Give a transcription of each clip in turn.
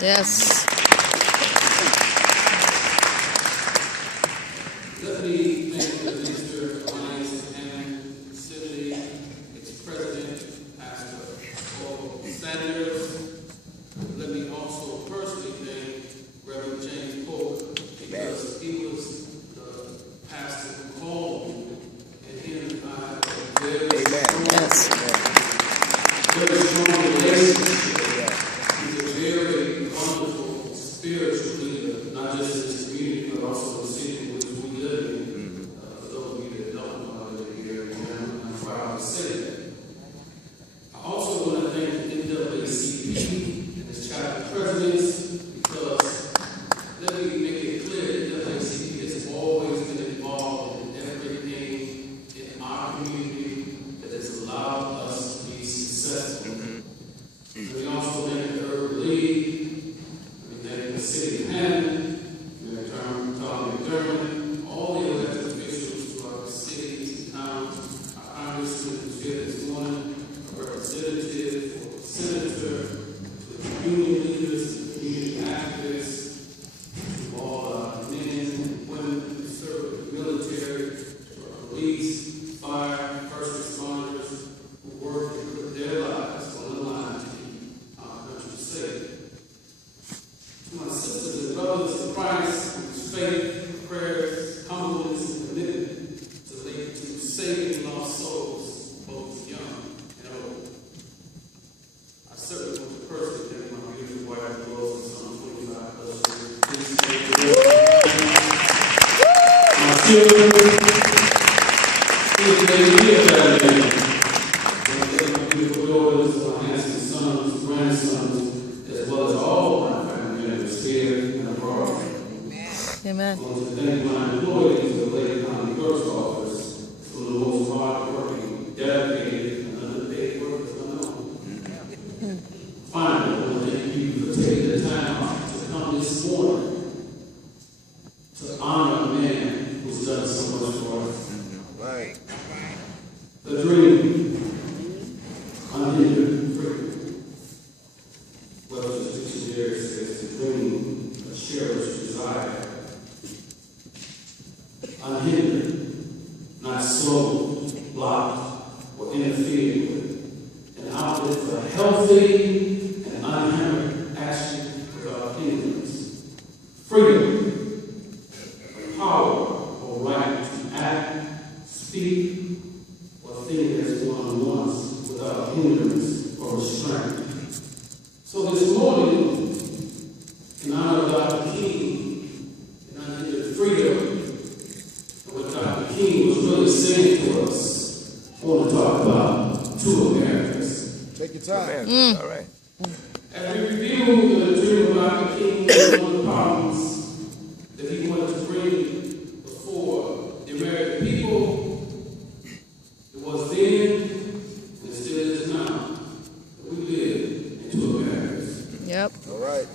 Yes. Let me thank the Minister of Finance and City, its President, Pastor Paul Sanders. Let me also personally thank Reverend James Polk because he was the pastor who called me, and him and I have a very strong relationship. He's a very wonderful spiritual leader, not just in this community, but also in the city in which we live in. For those of you that don't know, I live here, and I'm proud to say that. I also want to thank the NAACP and its chapter presidents, because let me make it clear, the NAACP has always been involved in everything in our community that has allowed us to be successful. Let me also thank the Urban League, let me thank the City of Hammond, Tom McDermott, all the elected officials throughout the cities and towns, our congressman who's here this morning, our representative, or senator, to the union leaders, to the community activists, to all our men and women who serve in the military, to our police, fire, first responders, who work and put their lives on the line to keep our country safe. To my sisters and brothers in Christ, whose faith, prayers, humbleness, and commitment to saving lost souls, both young and old. I certainly want to personally thank my beautiful wife, who lost her son 25 plus years. Please thank you. My children, please thank you. My beautiful daughters, my handsome sons, grandsons, as well as all my family members here and abroad. Amen. I want to thank my employees of the Lake County Clerk's Office, some of the most hard-working, dedicated, and underpaid workers I know. Finally, I want to thank you for taking the time out to come this morning to honor a man who's done so much for us. Right. The dream, unhindered, free. Webster's dictionary says the dream, a cherished desire. Unhindered, not slowed, blocked, or interfered with. An outlet for healthy and unhampered action without hindrance. Freedom, power or right to act, speak, or think as one wants without hindrance or restraint. So this morning, in honor of Dr. King, and unhindered freedom, and what Dr. King was really saying to us, I want to talk about two Americas. Take your time. Mm. All right. As we review the dream of Dr. King, one of the problems that he wanted to bring before the American people, it was then, and it still is now, that we live in two Americas. Yep. All right.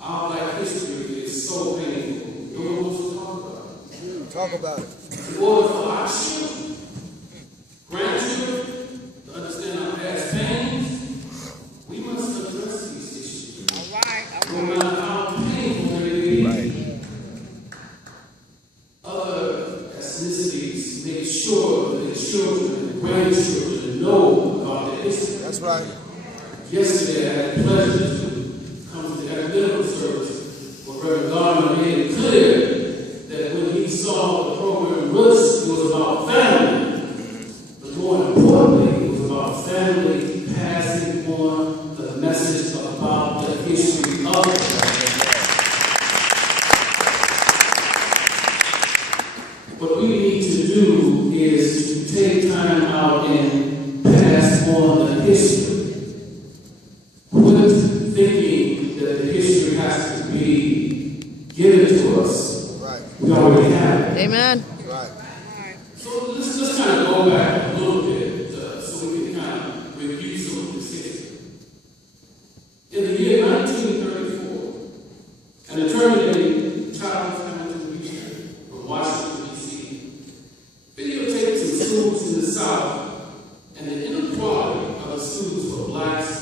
Our black history is so painful. No one wants to talk about it. Talk about it. In order for our children, grandchildren, to understand our past pains, we must address these issues. All right. No matter how painful they may be. Right. Other ethnicities make sure that their children and grandchildren know about their history. That's right. Yesterday, I had the pleasure to come to the academic service where Reverend Gardner made it clear that when he saw the program Roots, it was about family. But more importantly, it was about family passing on the message about the history of the family. What we need to do is to take time out and history. Quit thinking that the history has to be given to us. Right. We already have it. Amen. Right. So let's just kind of go back a little bit so we can kind of review some of this history. In the year 1934, an attorney named Charles Hamilton from Washington, D.C., videotaped some schools in the South and the inequality of the schools for blacks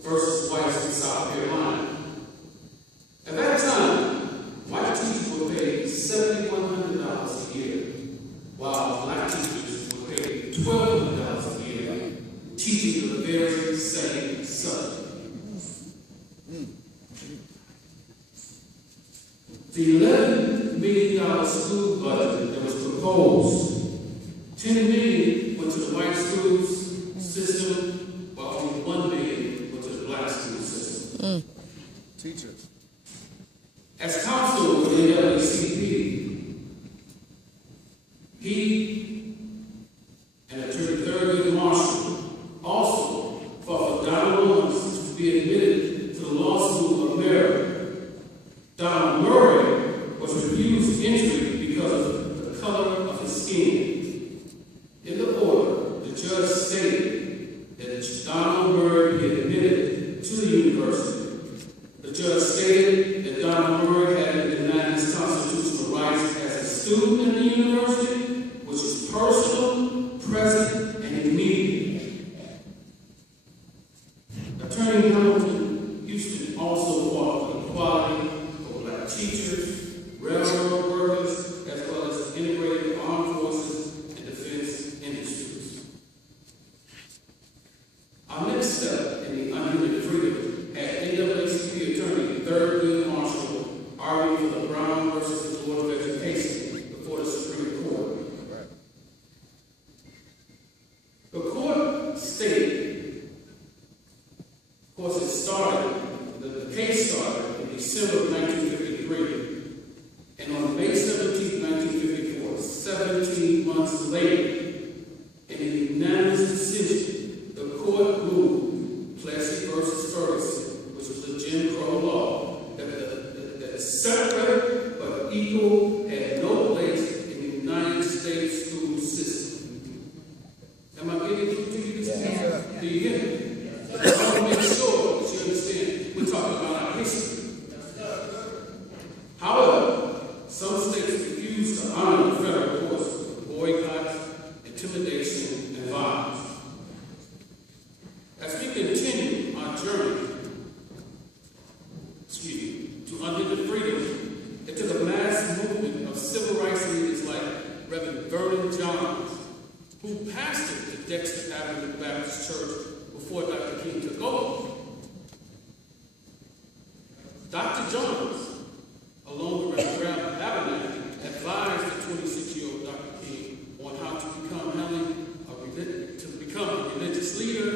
versus whites in South Carolina. At that time, white teachers were paid $7,100 a year, while black teachers were paid $1,200 a year, teaching the very same subject. The $11 million school budget that was proposed, $10 million went to the white schools system, while only $1 million went to the black school system. Teachers. As counsel for the NAACP, he and Attorney Thurgood Marshall also fought for Donald Owens to be admitted to the Law School of Maryland. Donald Murray was refused entry because of the color of his skin. In the order, the judge stated that Donald Murray be admitted to the university. The judge stated that Donald Murray had been denied his constitutional rights as a student in the university, which is personal, present, and immediate. Attorney Hamilton Houston also fought for equality for black teachers, railroad workers, as well as integrated armed forces and defense industries. Our next step in the Unhindered freedom had NAACP attorney Thurgood Marshall arguing for the Brown versus the Board of Education before the Supreme Court. The court stated, of course, the case started in December of 1953, and on May 17, 1954, 17 months later, in a unanimous decision, the court ruled Plessy versus Ferguson, which was the Jim Crow law, that separate but equal had no place in the United States school system. Am I getting through to you this morning? Do you get it? I want to make sure that you understand we're talking about our history. However, some states refuse to honor the federal courts with boycotts, intimidation, and violence. As we continue our journey to unhindered freedom, it took a mass movement of civil rights leaders like Reverend Vernon Johns, who pastored the Dexter Avenue Baptist Church before Dr. King took over. Dr. Johns, along with Reverend Abernathy, advised the 26-year-old Dr. King on how to become a religious leader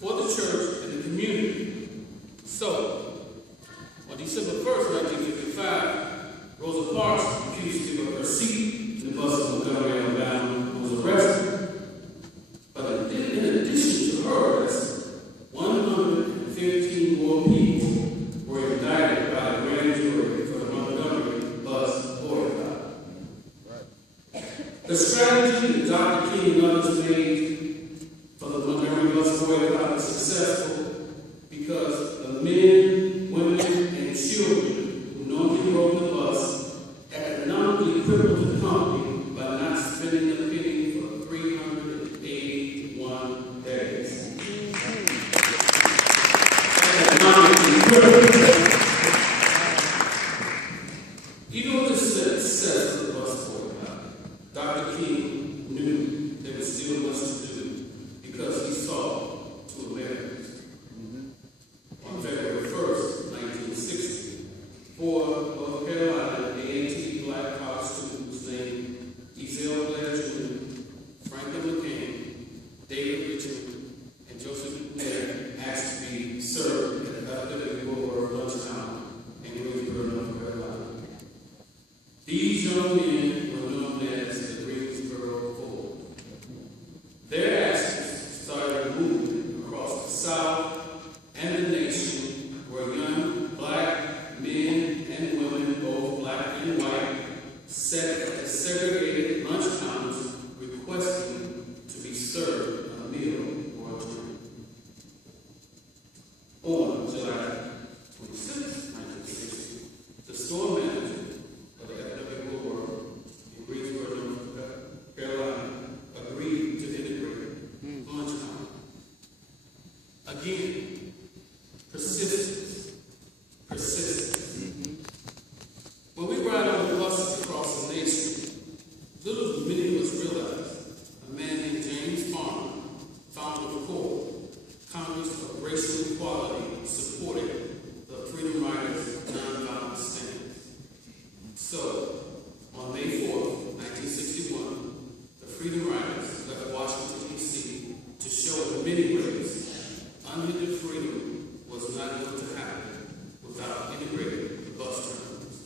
for the church and the community. So, on December 1st, 1955, Rosa Parks refused to give up her seat in the bus of Montgomery, Alabama, and was arrested. But in addition to her arrest, 115 more people were indicted by the grand jury for the Montgomery bus boycott. The strategy that Dr. King and others made for the Montgomery bus boycott was successful Again, persistence. Persistence. When we ride on the buses across the nation, little do many of us realize a man named James Farmer, founder of CORE, Congress of Racial Equality, supported the Freedom Riders' nonviolent stance. So, on May 4th, 1961, the Freedom Riders left Washington, D.C. to show in many ways unhindered freedom was not going to happen without integrating the bus terminals.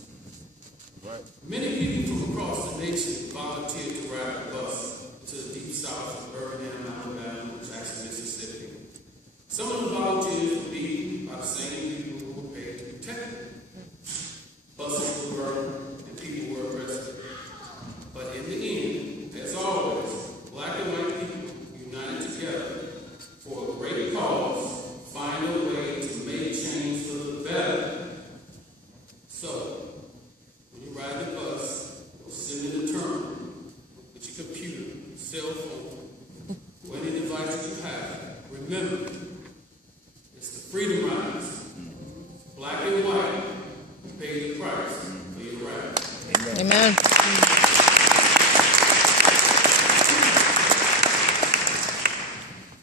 Right. Many people from across the nation volunteered to ride the bus into the deep south of Birmingham, Alabama, and Jackson, Mississippi. Some of the volunteers were beaten by the same people who were paid to protect them. Buses were burned and people were arrested. But in the end, as always, black and white people united together for a great cause, find a way to make change for the better. So, when you ride the bus, or sit in the terminal with your computer, cell phone, or any device that you have, remember, it's the Freedom Riders, black and white, who pay the price for your ride. Amen.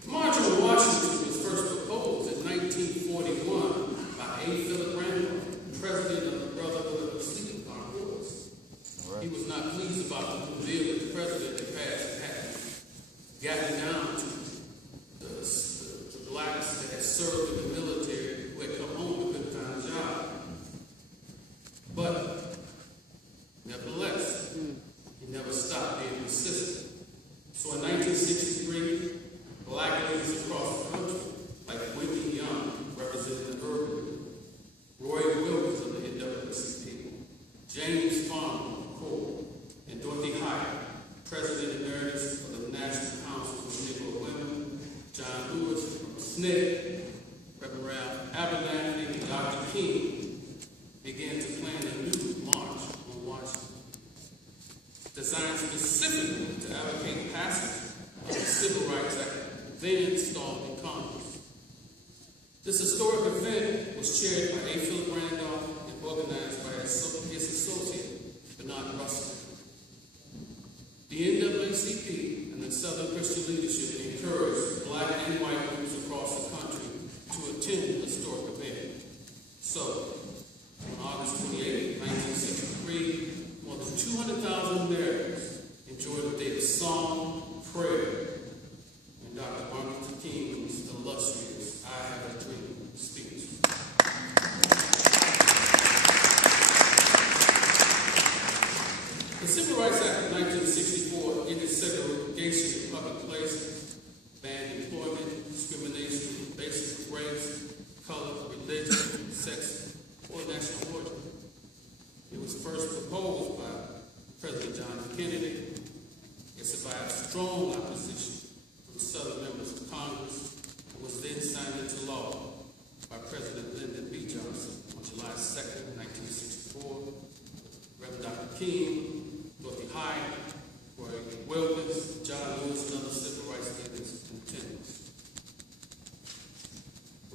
March on Washington was first proposed in 1941 by E.V.E, president of the Brotherhood of Sleeping Car Boys. He was not pleased about the bill that the president had passed and hadn't gotten down to the blacks that had served in the military who had come home and couldn't find a job. But nevertheless, he never stopped being persistent. So in 1963, black ladies across the country, like Wendy Young, representing the urban, Roy Wilkins of the NAACP, James Farmer of CORE, and Dorothy Hyde, President Emeritus of the National Council for Negro Women, John Lewis from SNCC, Reverend Ralph Abernathy, and Dr. King began to plan a new march on Washington, designed specifically to advocate passage of the Civil Rights Act, then stalled in Congress. This historic event was chaired by A. Philip Randolph and organized by his associate, Bernard Russell. The NAACP and the Southern Christian leadership encouraged black and white groups across the country to attend the historic event. So, on August 28, 1963, more than 200,000 Americans enjoyed a day of song, prayer, and Dr. Martin Luther King's illustrious I Have a Dream speech. The Civil Rights Act of 1964 ended segregation in public places, banned employment, discrimination based on race, color, religion, sex, or national origin. It was first proposed by President John F. Kennedy. It survived strong opposition from Southern members of Congress and was then signed into law by President Lyndon B. Johnson on July 2, 1964. Reverend Dr. King, Dorothy Hyde, Roy Wilkins, John Lewis, and other civil rights leaders in attendance.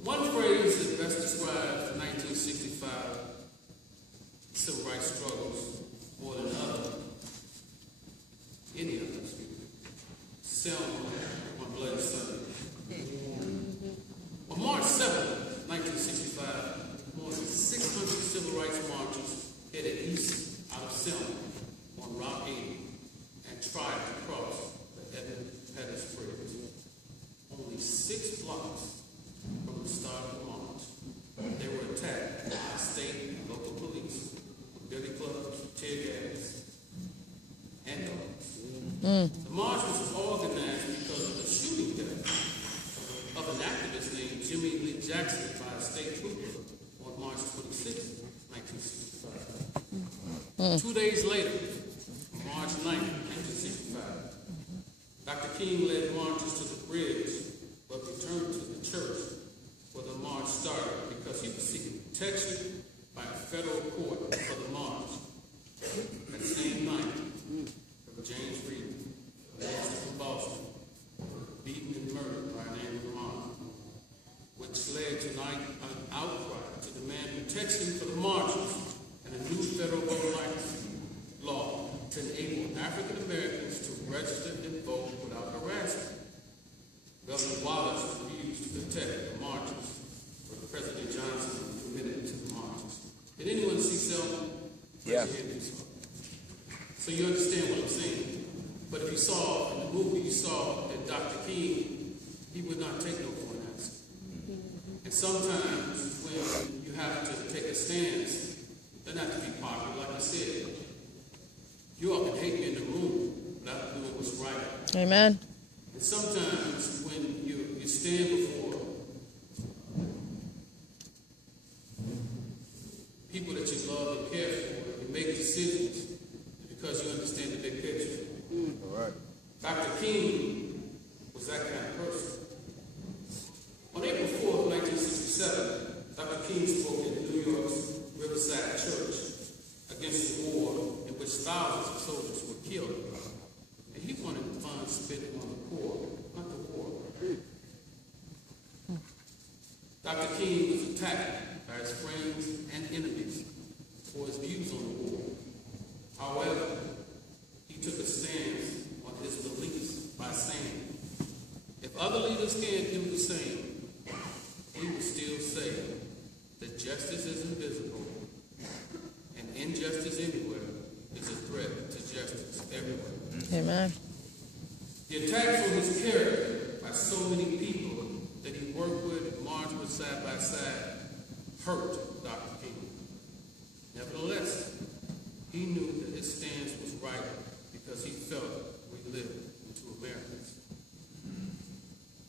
One phrase that best describes the 1965 civil rights struggles more than any other, Selma on Bloody Sunday. On March 7, 1965, more than 600 civil rights marchers headed east out of Selma on Route 80 and tried to cross the Edmund Pettus Bridge. Only 6 blocks from the start of the march, they were attacked by state and local police with billy clubs, tear gas, and dogs. The march was organized because of the shooting death of an activist named Jimmy Lee Jackson by a state trooper on March 26, 1965. 2 days later, on March 9, 1965, Dr. King led marchers to the bridge but returned to the church where the march started because he was seeking protection by a federal court for the march. That same night, James Reed, a minister from Boston, beaten and murdered by a named Vermont. protection for the marches and a new federal voting rights law to enable African Americans to register and vote without harassment. Governor Wallace refused to protect the marches, but President Johnson committed to the marches. Did anyone see Selma? Yeah. So you understand what I'm saying. But if you saw in the movie, you saw that Dr. King, he would not take no for an answer. And sometimes when you have to take a stance, it doesn't have to be popular, like I said. You all can hate me in the room, but I'm doing what's right. Amen. And sometimes when you stand before people that you love and care for, you make decisions because you understand the big picture. All right. Dr. King was that kind of person. On April 4th, 1967, Dr. King spoke at New York's Riverside Church against the war in which thousands of soldiers were killed. And he wanted the funds spent on the poor, not the war. Dr. King was attacked by his friends and enemies for his views on the war. However, he took a stance on his beliefs by saying, if other leaders can't do the same, he would still say that justice is invisible and injustice anywhere is a threat to justice everywhere. Amen. The attacks on his character by so many people that he worked with and marched with side by side hurt Dr. King. Nevertheless, he knew that his stance was right because he felt we lived in two Americas.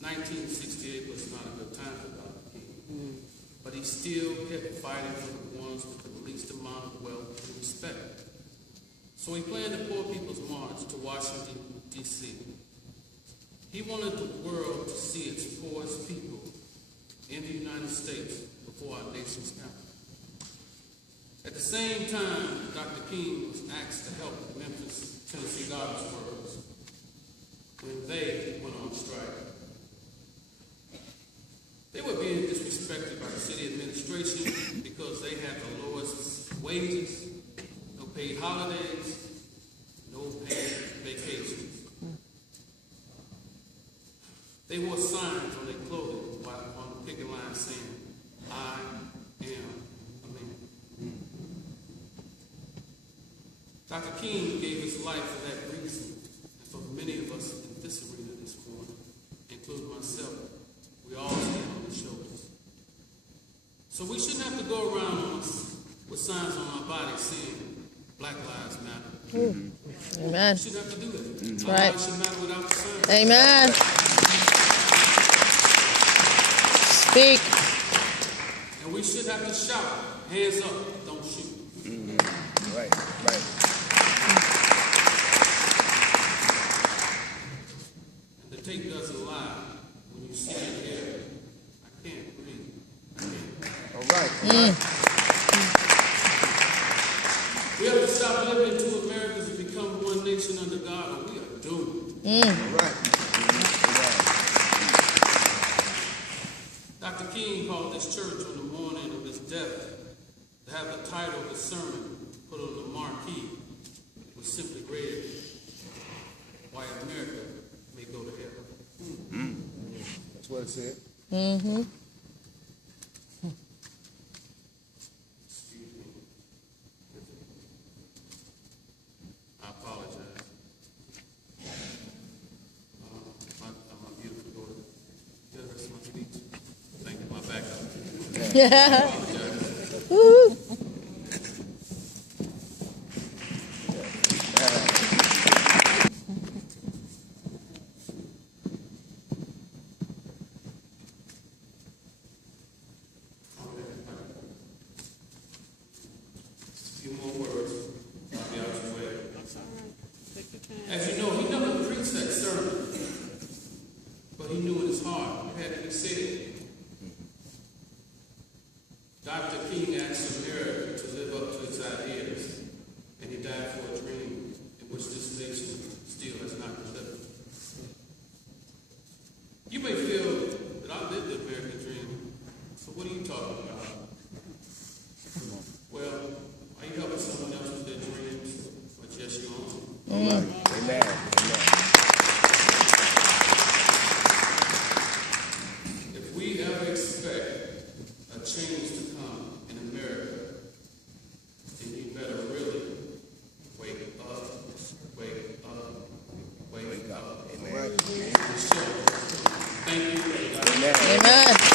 1968 was not a good time for Dr. King, but he still kept fighting for the ones with the least amount of wealth and respect. So he planned the Poor People's March to Washington, D.C. He wanted the world to see its poorest people in the United States before our nation's capital. At the same time, Dr. King was asked to help Memphis, Tennessee garbage workers when they went on strike. They were being disrespected by the city administration because they had the lowest wages, no paid holidays, no paid vacations. They wore signs on their clothing on the picket line saying, I am a man. Dr. King gave his life for that reason, and for many of us in this arena this morning, including myself, we all stand on his shoulders. So we shouldn't have to go around with signs on our bodies saying, Black Lives Matter. Amen. We shouldn't have to do that. Our Right. lives should matter without the sign. Amen. Speak. And we should have to shout, hands up, don't shoot. Right, right. And the tape doesn't lie. When you see it here, I can't breathe. I can't. All right. We have to stop living in two Americas and become one nation under God, or we are doomed. All right. Dr. King called this church on the morning of his death to have the title of his sermon put on the marquee, which simply read, Why America May Go to Hell. That's what it said. Mm-hmm. Excuse me. I apologize. My beautiful daughter. Yeah, that's my speech. Thank you, my backup. Yeah. I apologize. Woo. A few more words. I'll be out your way. As you know, he never preached that sermon, but he knew in his heart it had to be said. Dr. King asked America to live up to its ideas, and he died for a dream in which this nation still has not delivered. You may feel that I lived the American dream, so what are you talking about? Amen. Amen.